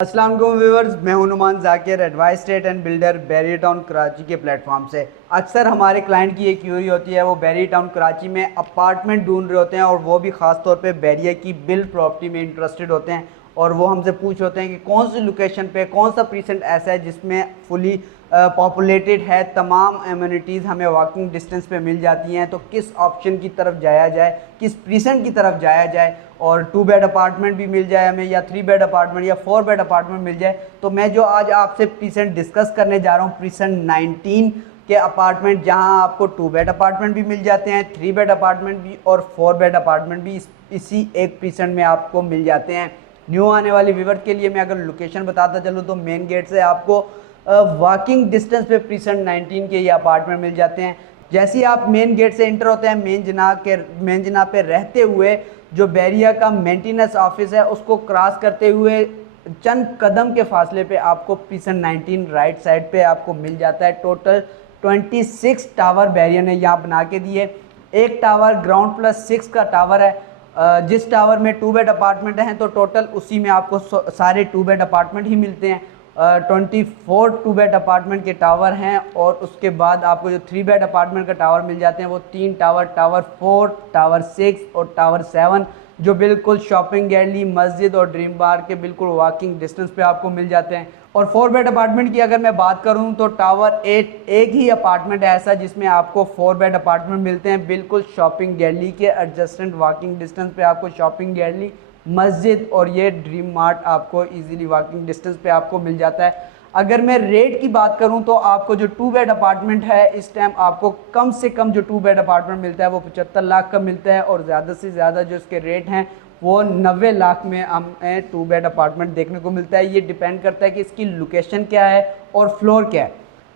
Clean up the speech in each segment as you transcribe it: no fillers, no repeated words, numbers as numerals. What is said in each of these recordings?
अस्सलाम वालेकुम व्यूअर्स, मैं हूं Numan Zakir, advice state and builder Bahria town Karachi के प्लेटफॉर्म से। अक्सर हमारे क्लाइंट की एक क्यूरी होती है, वो बैरियर टाउन कराची में अपार्टमेंट ढूंढ रहे होते हैं और वो भी ख़ास तौर पे बैरियर की बिल्ड प्रॉपर्टी में इंटरेस्टेड होते हैं। और वो हमसे पूछ होते हैं कि कौन सी लोकेशन पे कौन सा प्रीसेंट ऐसा है जिसमें फुली पॉपुलेटेड है, तमाम एम्यूनिटीज़ हमें वॉकिंग डिस्टेंस पे मिल जाती हैं, तो किस ऑप्शन की तरफ जाया जाए, किस प्रीसेंट की तरफ जाया जाए और 2 बेड अपार्टमेंट भी मिल जाए हमें, या 3 बेड अपार्टमेंट या 4 बेड अपार्टमेंट मिल जाए। तो मैं जो आज आपसे प्रीसेंट डिस्कस करने जा रहा हूँ, प्रीसेंट 19 के अपार्टमेंट, जहाँ आपको 2 बेड अपार्टमेंट भी मिल जाते हैं, 3 बेड अपार्टमेंट भी और 4 बेड अपार्टमेंट भी इसी एक प्रीसेंट में आपको मिल जाते हैं। न्यू आने वाले व्यूअर के लिए मैं अगर लोकेशन बताता चलूँ तो मेन गेट से आपको वॉकिंग डिस्टेंस पे प्रीसेंट 19 के ये अपार्टमेंट मिल जाते हैं। जैसे ही आप मेन गेट से एंटर होते हैं, मेन जनाब पे रहते हुए जो बैरिया का मेंटेनेंस ऑफिस है उसको क्रॉस करते हुए चंद कदम के फासले पे आपको प्रीसेंट 19 राइट साइड पे आपको मिल जाता है। टोटल 26 टावर बैरिया ने यहाँ बना के दिए। एक टावर ग्राउंड प्लस 6 का टावर है। जिस टावर में 2 बेड अपार्टमेंट हैं तो टोटल उसी में आपको सारे 2 बेड अपार्टमेंट ही मिलते हैं। 24 2 बेड अपार्टमेंट के टावर हैं और उसके बाद आपको जो 3 बेड अपार्टमेंट का टावर मिल जाते हैं वो 3 टावर, टावर 4, टावर 6 और टावर 7, जो बिल्कुल शॉपिंग गैलरी, मस्जिद और ड्रीम बार के बिल्कुल वॉकिंग डिस्टेंस पे आपको मिल जाते हैं। और 4 बेड अपार्टमेंट की अगर मैं बात करूं तो टावर 8 एक ही अपार्टमेंट है ऐसा जिसमें आपको 4 बेड अपार्टमेंट मिलते हैं, बिल्कुल शॉपिंग गैलरी के एडजस्टेंट वॉकिंग डिस्टेंस पे आपको शॉपिंग गैलरी, मस्जिद और ये ड्रीम मार्ट आपको इजीली वॉकिंग डिस्टेंस पे आपको मिल जाता है। अगर मैं रेट की बात करूं तो आपको जो 2 बेड अपार्टमेंट है इस टाइम आपको कम से कम जो 2 बेड अपार्टमेंट मिलता है वो 75 लाख का मिलता है, और ज़्यादा से ज़्यादा जो इसके रेट हैं वो 90 लाख में हमें 2 बेड अपार्टमेंट देखने को मिलता है। ये डिपेंड करता है कि इसकी लोकेशन क्या है और फ्लोर क्या है।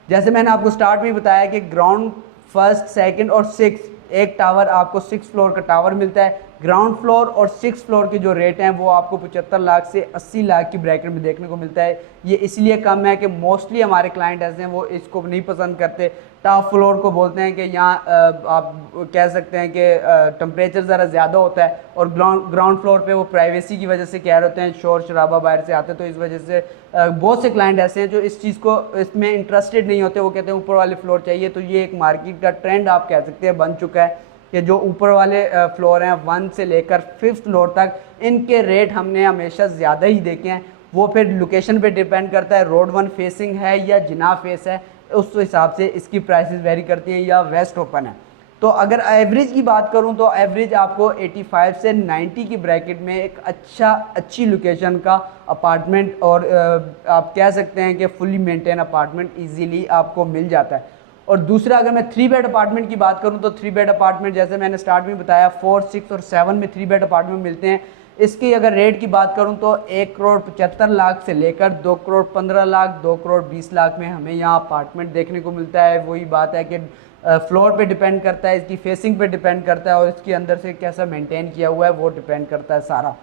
जैसे मैंने आपको स्टार्ट में बताया कि ग्राउंड, फर्स्ट, सेकंड और 6 एक टावर आपको 6 फ्लोर का टावर मिलता है। ग्राउंड फ्लोर और 6 फ्लोर के जो रेट हैं वो आपको 75 लाख से 80 लाख की ब्रैकेट में देखने को मिलता है। ये इसलिए कम है कि मोस्टली हमारे क्लाइंट ऐसे हैं वो इसको नहीं पसंद करते। टॉप फ्लोर को बोलते हैं कि यहाँ आप कह सकते हैं कि टेम्परेचर ज़रा ज़्यादा होता है, और ग्राउंड फ्लोर पे वो प्राइवेसी की वजह से कह रहे होते हैं, शोर शराबा बाहर से आते हैं, तो इस वजह से बहुत से क्लाइंट ऐसे हैं जो इस चीज़ को इसमें इंटरेस्टेड नहीं होते। वो कहते हैं ऊपर वाले फ्लोर चाहिए। तो ये एक मार्केट का ट्रेंड आप कह सकते हैं बन चुका है कि जो ऊपर वाले फ्लोर हैं 1 से लेकर 5th फ्लोर तक, इनके रेट हमने हमेशा ज़्यादा ही देखे हैं। वो फिर लोकेशन पे डिपेंड करता है, रोड 1 फेसिंग है या जिना फेस है, उस हिसाब से इसकी प्राइसेस वेरी करती हैं, या वेस्ट ओपन है। तो अगर एवरेज की बात करूं तो एवरेज आपको 85 से 90 की ब्रैकेट में एक अच्छी लोकेशन का अपार्टमेंट, और आप कह सकते हैं कि फुली मेंटेन अपार्टमेंट इजीली आपको मिल जाता है। और दूसरा, अगर मैं 3 बेड अपार्टमेंट की बात करूं तो 3 बेड अपार्टमेंट जैसे मैंने स्टार्ट में बताया 4, 6 और 7 में 3 बेड अपार्टमेंट मिलते हैं। इसकी अगर रेट की बात करूं तो 1 करोड़ 75 लाख से लेकर 2 करोड़ 15 लाख, 2 करोड़ 20 लाख में हमें यहाँ अपार्टमेंट देखने को मिलता है। वही बात है कि फ्लोर पे डिपेंड करता है, इसकी फेसिंग पे डिपेंड करता है, और इसके अंदर से कैसा मेंटेन किया हुआ है वो डिपेंड करता है सारा।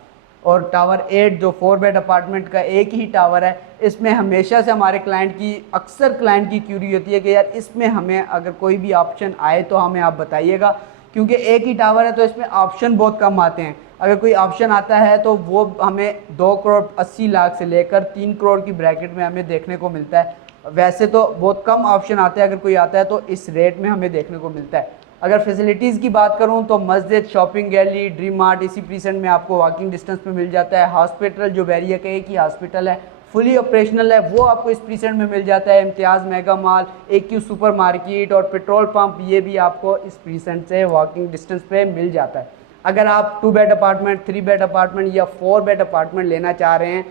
और टावर 8 जो 4 बेड अपार्टमेंट का एक ही टावर है, इसमें हमेशा से हमारे क्लाइंट की, अक्सर क्लाइंट की क्यूरी होती है कि यार इसमें हमें अगर कोई भी ऑप्शन आए तो हमें आप बताइएगा, क्योंकि एक ही टावर है तो इसमें ऑप्शन बहुत कम आते हैं। अगर कोई ऑप्शन आता है तो वो हमें 2 करोड़ 80 लाख से लेकर 3 करोड़ की ब्रैकेट में हमें देखने को मिलता है। वैसे तो बहुत कम ऑप्शन आते हैं, अगर कोई आता है तो इस रेट में हमें देखने को मिलता है। अगर फैसिलिटीज़ की बात करूं तो मस्जिद, शॉपिंग गैलरी, ड्रीम मार्ट इसी प्रीसेंट में आपको वॉकिंग डिस्टेंस पे मिल जाता है। हॉस्पिटल जो बैरिया का एक ही हॉस्पिटल है, फुली ऑपरेशनल है, वो आपको इस प्रीसेंट में मिल जाता है। Imtiaz mega mall, AQ super market और पेट्रोल पंप, ये भी आपको इस प्रीसेंट से वॉकिंग डिस्टेंस पे मिल जाता है। अगर आप 2 बेड अपार्टमेंट, 3 बेड अपार्टमेंट या 4 बेड अपार्टमेंट लेना चाह रहे हैं,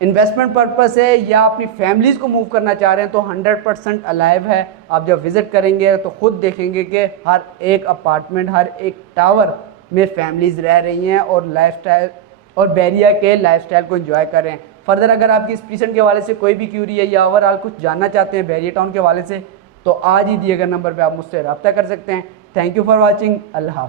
इन्वेस्टमेंट पर्पस है या अपनी फैमिलीज़ को मूव करना चाह रहे हैं, तो 100% अलाइव है। आप जब विज़िट करेंगे तो ख़ुद देखेंगे कि हर एक अपार्टमेंट, हर एक टावर में फैमिलीज़ रह रही हैं और लाइफस्टाइल और बैरिया के लाइफस्टाइल को एंजॉय कर रहे हैं। फर्दर अगर आपकी इस प्रीसेंट के हवाले से कोई भी क्यूरी है या ओवरऑल कुछ जानना चाहते हैं बैरिया टाउन के हवाले से, तो आज ही दिए गए नंबर पर आप मुझसे रब्ता कर सकते हैं। Thank you for watching. अल्लाह हाफ़िज़।